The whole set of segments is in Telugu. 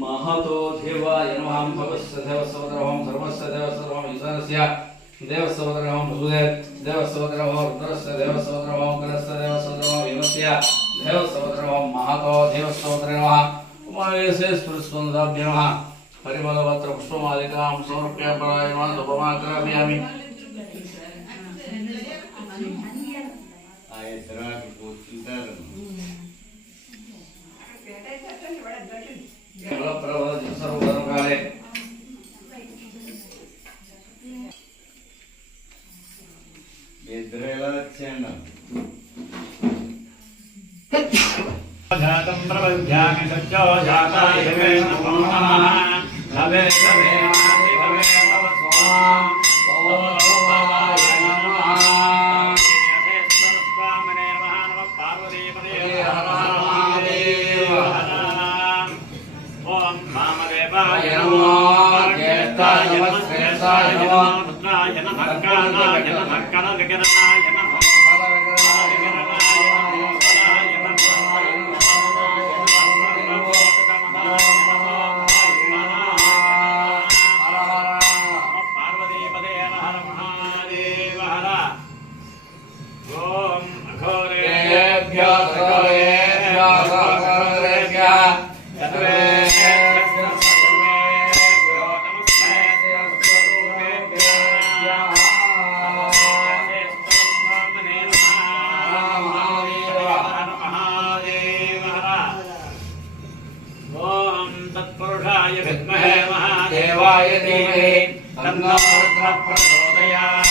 महतो देवाय नमः भवस्य देवसोदरः सर्वस्य देवसोदरः ईशानस्य देवसोदरः मधुदेव देवसोदरः रुद्रस्य देवसोदरः कलस्य देवसोदरः विमस्य देवसोदरः महतो देवसोदरः उमावेशे स्पृशुन्दाभ्यो नमः परिमलपत्र पुष्पमालिकां समर्प्य परायणं धूपमाग्रह्यामि सर्वकाले जातं प्रबध्यामि सत्यो जाताय मे नमो नमः भवे भवे माति भवे भव स्वाहाय नमः यथेश्वर स्वामिने नमः नमः पार्वतीपते हर हर महादेव ओम वामदेवाय नमः ज्येष्ठाय नमः श्रेष्ठाय नमः रुद्राय नमः कालाय नमः कलविकरणाय नमः विद्महे महादेवाय धीमहि तन्नो रुद्रः प्रचोदयात्।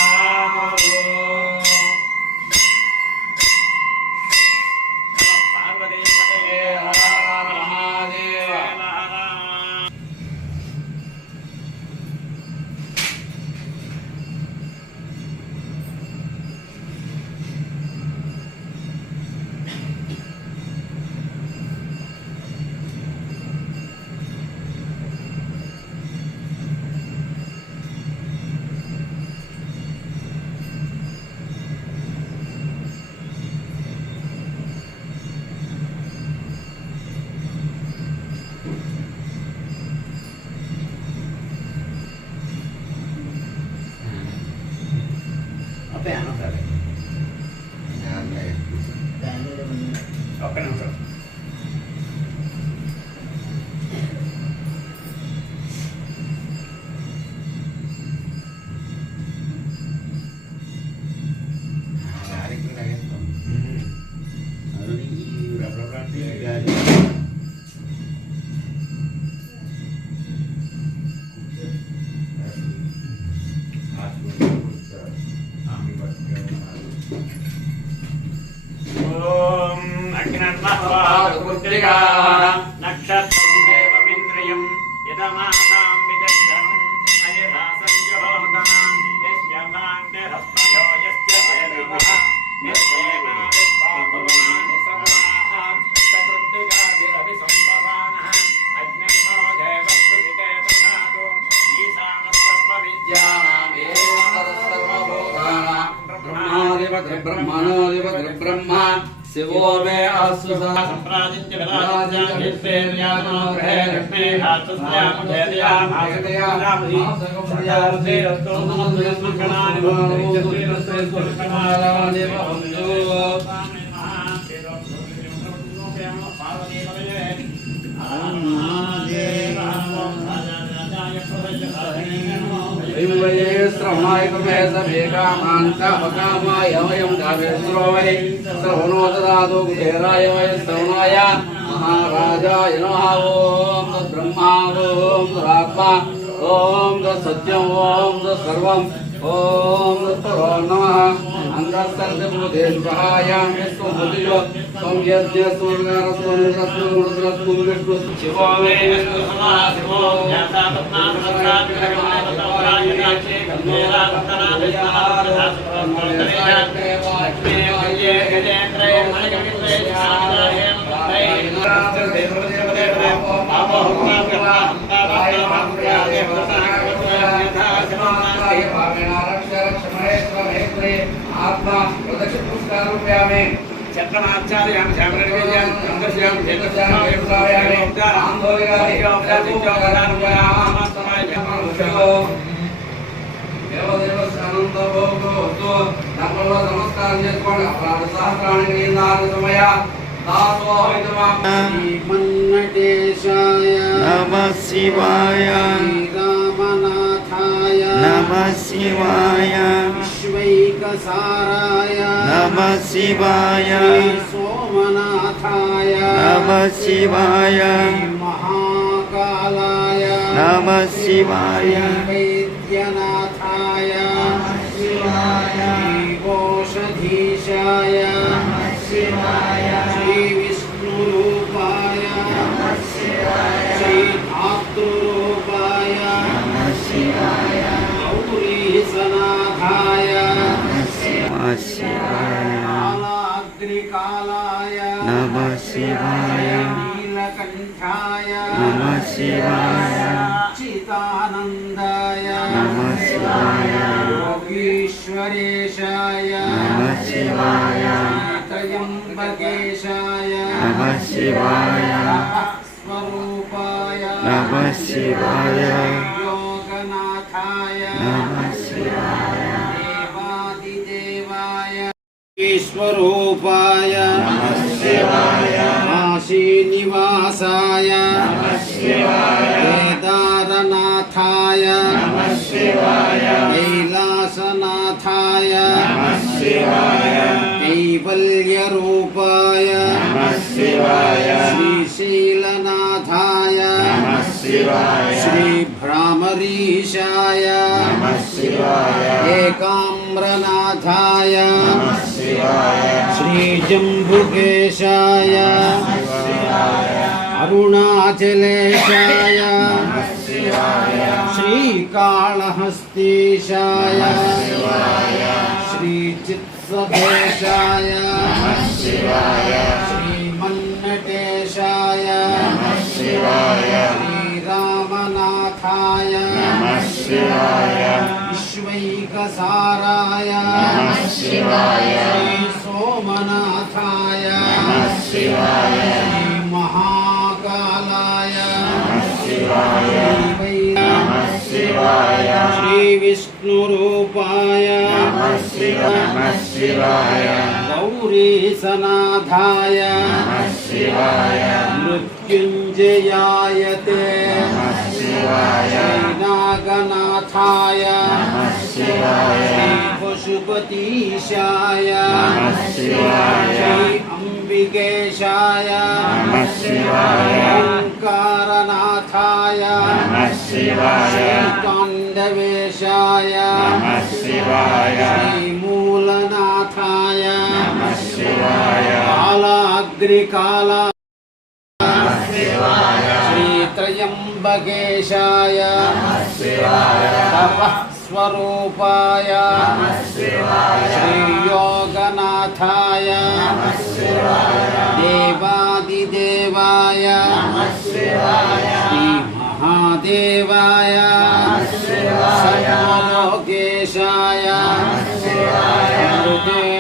नमः पार्वतीपतये हर हर महादेव। ఒక్క నిమిషం नक्षत्रं देवमिन्द्रियं यदमानां विदग्धम् अयिरासं जुहोदनां यस्य भाण्डरस्मयो यस्य देवः नित्येनादित्वाभुवनानि सर्वाः सकृत्तिकाभिरभिसंप्रसानः अज्ञन्नो देवस्तु वितेदधातु ईशानः सर्वविद्यानाम् एवं सर्वभूतानां ब्रह्मणोऽधिपतिर्ब्रह्मा शिवो मे अस्वसा संप्रादित्य विराजित्यानो ग्रहे लक्ष्मी हातस्यामुदेया भागदया नामहि सदावते रस्तो नमस्कनानि भवन्ति श्रवणाय कामाय वयं धामेश्वरोवै श्रवणो ददातु कुबेराय वै श्रवणाय महाराजाय नमः ॐ तद्ब्रह्मा ॐ तदात्मा ॐ तत्सत्यं ॐ तत्सर्वं ॐ तत्परो नमः अंधस्कर्तमुदेशहायामि स्वबुद्धियो त्वं यज्ञस्वर्गारस्वनुरस्वनुरुद्रस्वं विष्णु शिवो मे शिवो ध्यातापत्नामस्काभिरगमनतपरायणाक्षे गम्भीरा वन्दनादेशास्त्रमन्त्रेण गजेन्द्रे मणिकविन्द्रे ध्यानाय आत्मा प्रदक्ष पुरस्कार చక్రమాచార్యామి శ్యామరవిద్యామి గంధశ్యామి చేతశ్యామి వేపసాయామి నమస్కారం చేసుకోండి అపరాధ సహస్రానికి సమయ మన్నటేశాయ నమః శివాయ రామనాథాయ నమః శివాయ విశ్వైకసారాయ నమః శివాయ సోమనాథాయ నమః శివాయ మహాకాలాయ నమః శివాయ వైద్యనాథాయ శ్రీఘోషధీశాయ శ్రీ విష్ణురూపాయ శ్రీధాతృరూపాయ గౌరీసనాథాయ నమః శివాయ కాలాగ్రికాలాయ నమః శివాయ నీలకంఠాయ నమః శివాయ చితానందాయ నమః శివాయ యోగీశ్వరేశాయ నమః శివాయ త్రయంబకేశాయ నమః శివాయ స్వరూపాయ నమః శివాయ యోగనాథాయ నమః శివాయ దేవాదిదేవాయ ఈశ్వరూపాయ నమః శివాయ కాశీనివాసాయ కేదారనాథాయ కైలాసనాథాయ కైవల్యరూపాయ శ్రీశైలనాథాయ శ్రీభ్రామరీశాయ ఏకామ్రనాథాయ శ్రీజంబుకేశాయ అరుణాచలేశాయ శ్రీకాళహస్తీశాయ శ్రీచిత్సభేశాయ శ్రీమన్నటేశాయ శ్రీరామనాథాయ విశ్వైకసారాయ శ్రీసోమనాథాయ శ్రీమహాకాలాయ శ్రీవిష్ణురూపాయ గౌరీసనాథాయ మృత్యుంజయాయతే శ్రీనాగనాథాయ శ్రీపశుపతీశాయ శ్రీ అంబికేశాయ ఓంకారనాథాయ శ్రీతాండవేశాయ శ్రీమూలనాథాయ కాలాగ్రికాల శ్రీత్రయంబకేశాయ తపఃస్వరూపాయ శ్రీయోగనాథాయ దేవాదిదేవాయ శ్రీమహాదేవాయ సర్వలోకేశాయ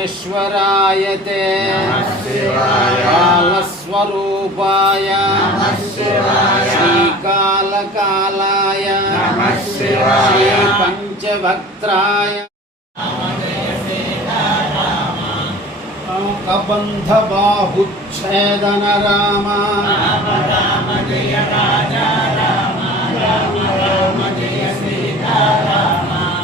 అమృతేశ్వరాయతే కాలస్వరూపాయ శ్రీకాళకాలాయ శ్రీపంచభక్త్రాయ కబంధబాహుచ్ఛేదన రామ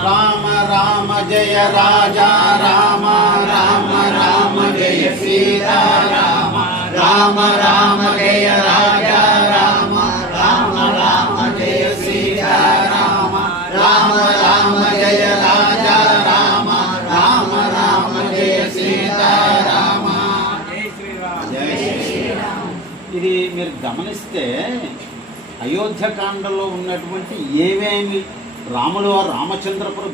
రామ రామ జయ రాజా రామ రామ రామ జయ సీతా రామ రామ రామ జయ రాజా రామ రామ రామ జయ సీతా రామ రామ రామ జయ రాజా రామ రామ రామ జయ సీతా రామ జయ శ్రీరామ్. ఇది మీరు గమనిస్తే అయోధ్యకాండలో ఉన్నటువంటి ఏవేమి రాములు రామచంద్రపురం